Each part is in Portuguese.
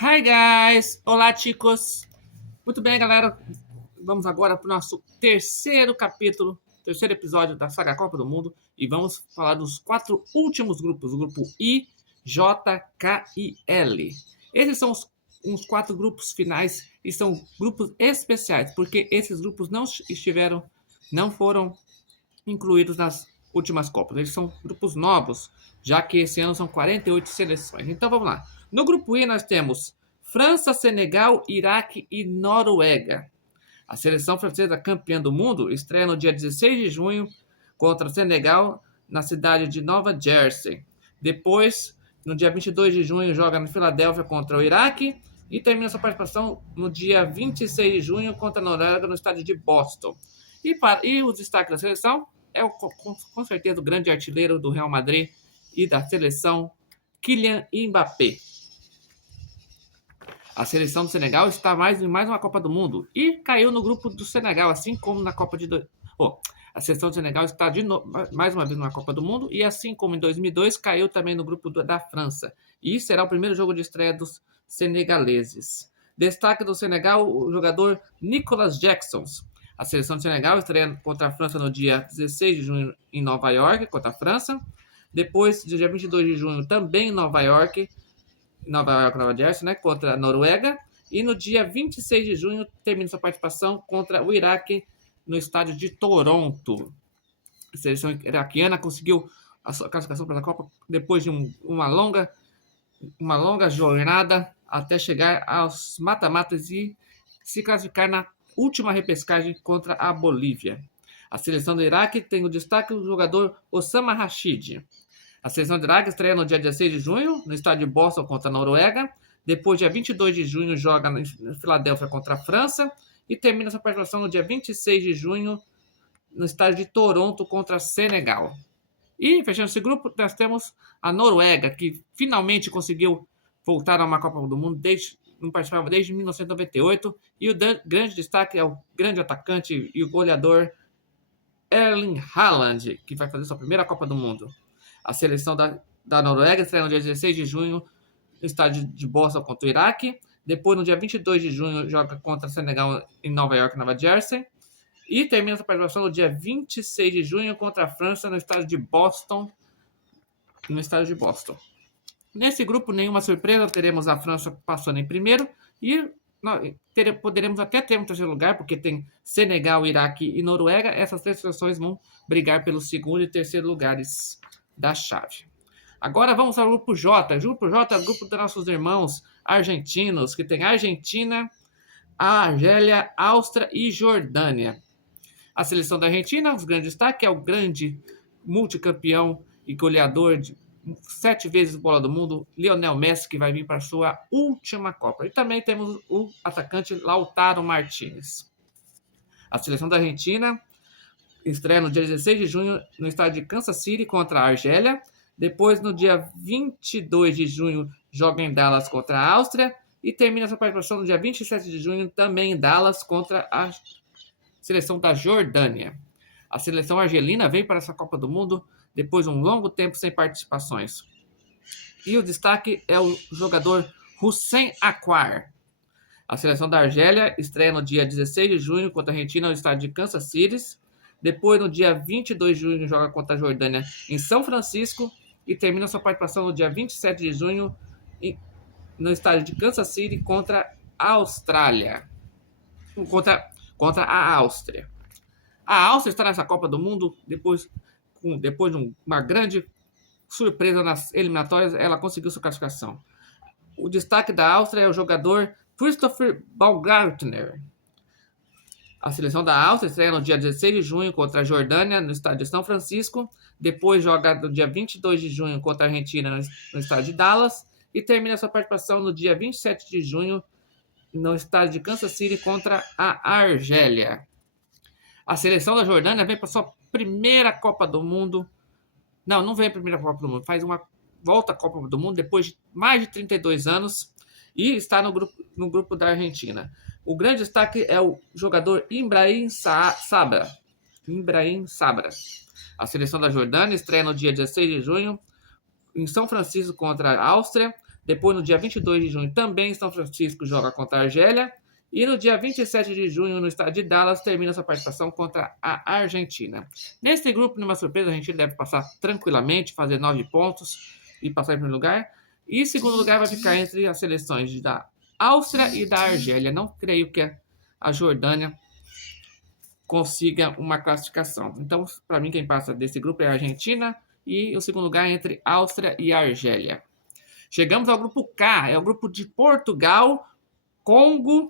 Hi guys! Olá, chicos! Muito bem, galera. Vamos agora para o nosso terceiro capítulo, terceiro episódio da saga Copa do Mundo e vamos falar dos quatro últimos grupos, o grupo I, J, K e L. Esses são os quatro grupos finais e são grupos especiais, porque esses grupos não foram incluídos nas últimas Copas. Eles são grupos novos, já que esse ano são 48 seleções. Então vamos lá. No grupo I nós temos França, Senegal, Iraque e Noruega. A seleção francesa campeã do mundo estreia no dia 16 de junho contra Senegal na cidade de Nova Jersey. Depois, no dia 22 de junho, joga na Filadélfia contra o Iraque e termina sua participação no dia 26 de junho contra a Noruega no estádio de Boston. E o destaque da seleção é com certeza o grande artilheiro do Real Madrid e da seleção, Kylian Mbappé. A seleção do Senegal está em mais uma Copa do Mundo e caiu no grupo do Senegal, assim como na Copa de... a seleção do Senegal está mais uma vez na Copa do Mundo e assim como em 2002 caiu também no grupo da França. E será o primeiro jogo de estreia dos senegaleses. Destaque do Senegal o jogador Nicolas Jackson. A seleção do Senegal estreia contra a França no dia 16 de junho em Nova York, contra a França. Depois, no dia 22 de junho, também em Nova York, Nova Jersey, né, contra a Noruega. E no dia 26 de junho, termina sua participação contra o Iraque no estádio de Toronto. A seleção iraquiana conseguiu a sua classificação para a Copa depois de uma longa jornada até chegar aos mata-matas e se classificar na última repescagem contra a Bolívia. A seleção do Iraque tem o destaque do jogador Osama Rashid. A seleção do Iraque estreia no dia 16 de junho, no estádio de Boston contra a Noruega. Depois, dia 22 de junho, joga na Filadélfia contra a França. E termina sua participação no dia 26 de junho, no estádio de Toronto contra Senegal. E, fechando esse grupo, nós temos a Noruega, que finalmente conseguiu voltar a uma Copa do Mundo não participava desde 1998, e o grande destaque é o grande atacante e o goleador Erling Haaland, que vai fazer sua primeira Copa do Mundo. A seleção da Noruega estreia no dia 16 de junho no estádio de Boston contra o Iraque. Depois, no dia 22 de junho, joga contra o Senegal em Nova York, Nova Jersey. E termina sua participação no dia 26 de junho contra a França no estádio de Boston. Nesse grupo, nenhuma surpresa, teremos a França passando em primeiro e poderemos até ter um terceiro lugar, porque tem Senegal, Iraque e Noruega. Essas três seleções vão brigar pelos segundo e terceiro lugares da chave. Agora vamos ao grupo J. O grupo J é o grupo dos nossos irmãos argentinos, que tem Argentina, Argélia, Áustria e Jordânia. A seleção da Argentina, os grandes destaques, é o grande multicampeão e goleador de 7 vezes bola do mundo, Lionel Messi, que vai vir para sua última Copa. E também temos o atacante Lautaro Martínez. A seleção da Argentina estreia no dia 16 de junho no estádio de Kansas City contra a Argélia. Depois, no dia 22 de junho, joga em Dallas contra a Áustria. E termina sua participação no dia 27 de junho, também em Dallas, contra a seleção da Jordânia. A seleção argelina veio para essa Copa do Mundo depois de um longo tempo sem participações. E o destaque é o jogador Houssem Aouar. A seleção da Argélia estreia no dia 16 de junho contra a Argentina no estádio de Kansas City. Depois, no dia 22 de junho, joga contra a Jordânia em São Francisco e termina sua participação no dia 27 de junho no estádio de Kansas City contra a Austrália. Contra a Áustria. A Áustria está nessa Copa do Mundo depois de uma grande surpresa nas eliminatórias, ela conseguiu sua classificação. O destaque da Áustria é o jogador Christopher Baumgartner. A seleção da Áustria estreia no dia 16 de junho contra a Jordânia no estádio de São Francisco. Depois joga no dia 22 de junho contra a Argentina no estádio de Dallas. E termina sua participação no dia 27 de junho no estádio de Kansas City contra a Argélia. A seleção da Jordânia vem para sua primeira Copa do Mundo. Não vem a primeira Copa do Mundo. Faz uma volta à Copa do Mundo depois de mais de 32 anos e está no grupo da Argentina. O grande destaque é o jogador Ibrahim Sabra. A seleção da Jordânia estreia no dia 16 de junho em São Francisco contra a Áustria. Depois, no dia 22 de junho, também São Francisco joga contra a Argélia. E no dia 27 de junho, no estado de Dallas, termina sua participação contra a Argentina. Nesse grupo, numa surpresa, a gente deve passar tranquilamente, fazer 9 pontos e passar em primeiro lugar. E em segundo lugar vai ficar entre as seleções da Áustria e da Argélia. Não creio que a Jordânia consiga uma classificação. Então, para mim, quem passa desse grupo é a Argentina e o segundo lugar é entre Áustria e Argélia. Chegamos ao grupo K, é o grupo de Portugal, Congo,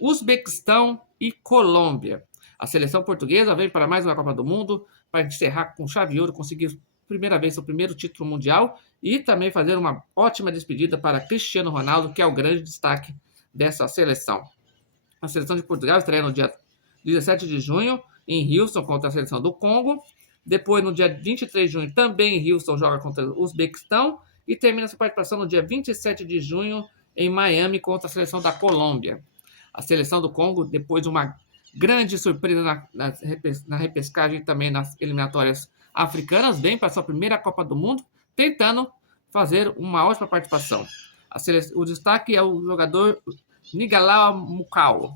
Uzbequistão e Colômbia. A seleção portuguesa vem para mais uma Copa do Mundo para encerrar com chave de ouro, conseguir primeira vez seu primeiro título mundial e também fazer uma ótima despedida para Cristiano Ronaldo, que é o grande destaque dessa seleção. A seleção de Portugal estreia no dia 17 de junho em Houston contra a seleção do Congo. Depois, no dia 23 de junho, também em Houston, joga contra o Uzbequistão e termina sua participação no dia 27 de junho em Miami contra a seleção da Colômbia. A seleção do Congo, depois de uma grande surpresa na repescagem e também nas eliminatórias africanas, vem para sua primeira Copa do Mundo, tentando fazer uma ótima participação. O destaque é o jogador Nigalau Mukau.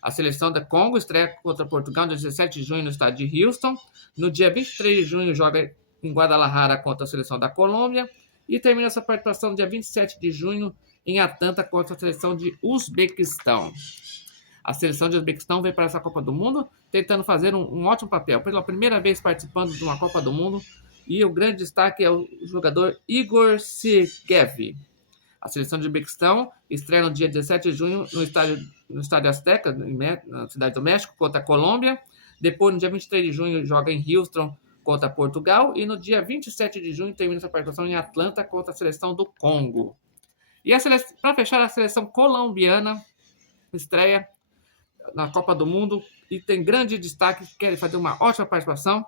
A seleção da Congo estreia contra Portugal no dia 17 de junho no estádio de Houston. No dia 23 de junho joga em Guadalajara contra a seleção da Colômbia e termina sua participação no dia 27 de junho em Atlanta contra a seleção de Uzbequistão. A seleção de Uzbequistão veio para essa Copa do Mundo tentando fazer um ótimo papel. Pela primeira vez participando de uma Copa do Mundo e o grande destaque é o jogador Igor Sergev. A seleção de Uzbequistão estreia no dia 17 de junho no estádio Azteca, na cidade do México, contra a Colômbia. Depois, no dia 23 de junho, joga em Houston contra Portugal. E no dia 27 de junho, termina sua participação em Atlanta contra a seleção do Congo. E para fechar, a seleção colombiana estreia na Copa do Mundo e tem grande destaque, querem fazer uma ótima participação.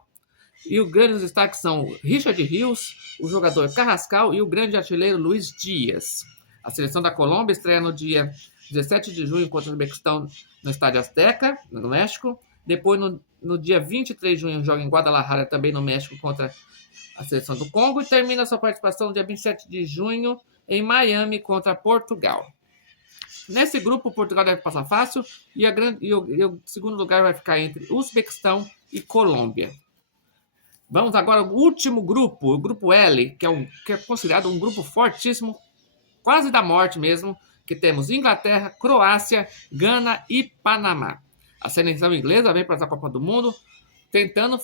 E os grandes destaques são Richard Rios, o jogador Carrascal e o grande artilheiro Luiz Dias. A seleção da Colômbia estreia no dia 17 de junho contra o Uzbequistão no estádio Azteca, no México. Depois, no dia 23 de junho, joga em Guadalajara, também no México, contra a seleção do Congo. E termina sua participação no dia 27 de junho em Miami contra Portugal. Nesse grupo, Portugal deve passar fácil e o segundo lugar vai ficar entre Uzbequistão e Colômbia. Vamos agora ao último grupo, o grupo L, que é considerado um grupo fortíssimo, quase da morte mesmo, que temos Inglaterra, Croácia, Gana e Panamá. A seleção inglesa vem para essa Copa do Mundo tentando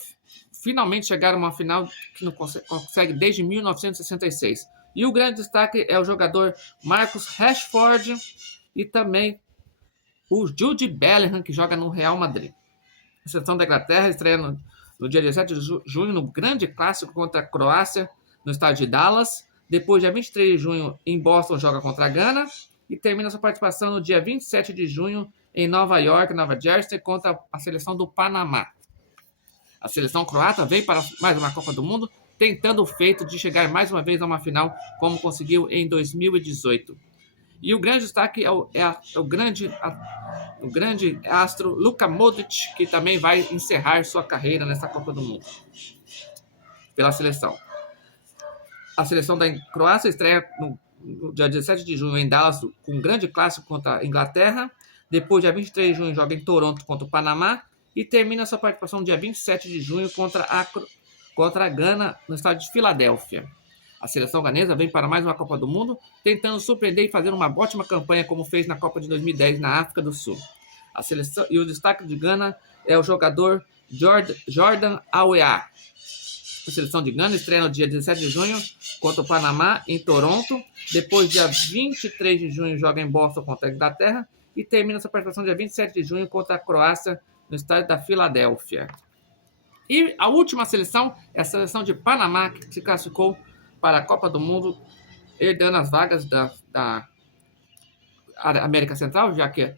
finalmente chegar a uma final que não consegue desde 1966. E o grande destaque é o jogador Marcus Rashford e também o Jude Bellingham, que joga no Real Madrid. A seleção da Inglaterra estreia no dia 17 de junho no grande clássico contra a Croácia, no estádio de Dallas. Depois, dia 23 de junho, em Boston, joga contra a Gana. E termina sua participação no dia 27 de junho em Nova York, Nova Jersey, contra a seleção do Panamá. A seleção croata veio para mais uma Copa do Mundo, tentando o feito de chegar mais uma vez a uma final, como conseguiu em 2018. E o grande destaque é o grande astro Luka Modric, que também vai encerrar sua carreira nessa Copa do Mundo pela seleção. A seleção da Croácia estreia no dia 17 de junho em Dallas com um grande clássico contra a Inglaterra. Depois, dia 23 de junho, joga em Toronto contra o Panamá e termina sua participação no dia 27 de junho contra a Gana no estádio de Filadélfia. A seleção ganesa vem para mais uma Copa do Mundo, tentando surpreender e fazer uma ótima campanha, como fez na Copa de 2010 na África do Sul. A seleção, e o destaque de Gana é o jogador Jordan Aweah. A seleção de Gana estreia no dia 17 de junho contra o Panamá, em Toronto. Depois, dia 23 de junho, joga em Boston contra a Inglaterra e termina sua participação dia 27 de junho contra a Croácia no estádio da Filadélfia. E a última seleção é a seleção de Panamá, que se classificou para a Copa do Mundo, herdando as vagas da América Central, já que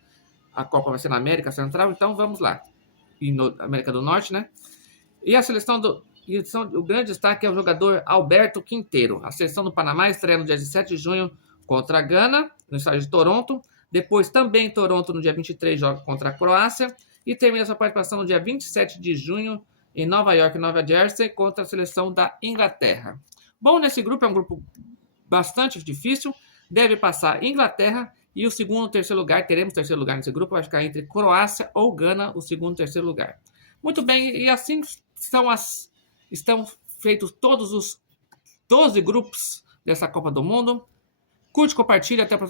a Copa vai ser na América Central, então vamos lá. E na América do Norte, né? E a seleção o grande destaque é o jogador Alberto Quinteiro. A seleção do Panamá estreia no dia 17 de junho contra a Gana, no estádio de Toronto. Depois, também em Toronto, no dia 23, joga contra a Croácia. E termina sua participação no dia 27 de junho em Nova York, Nova Jersey, contra a seleção da Inglaterra. Bom, nesse grupo é um grupo bastante difícil. Deve passar Inglaterra e o segundo e terceiro lugar, teremos terceiro lugar nesse grupo, vai ficar entre Croácia ou Gana, o segundo e terceiro lugar. Muito bem, e assim estão feitos todos os 12 grupos dessa Copa do Mundo. Curte, compartilha, até a próxima.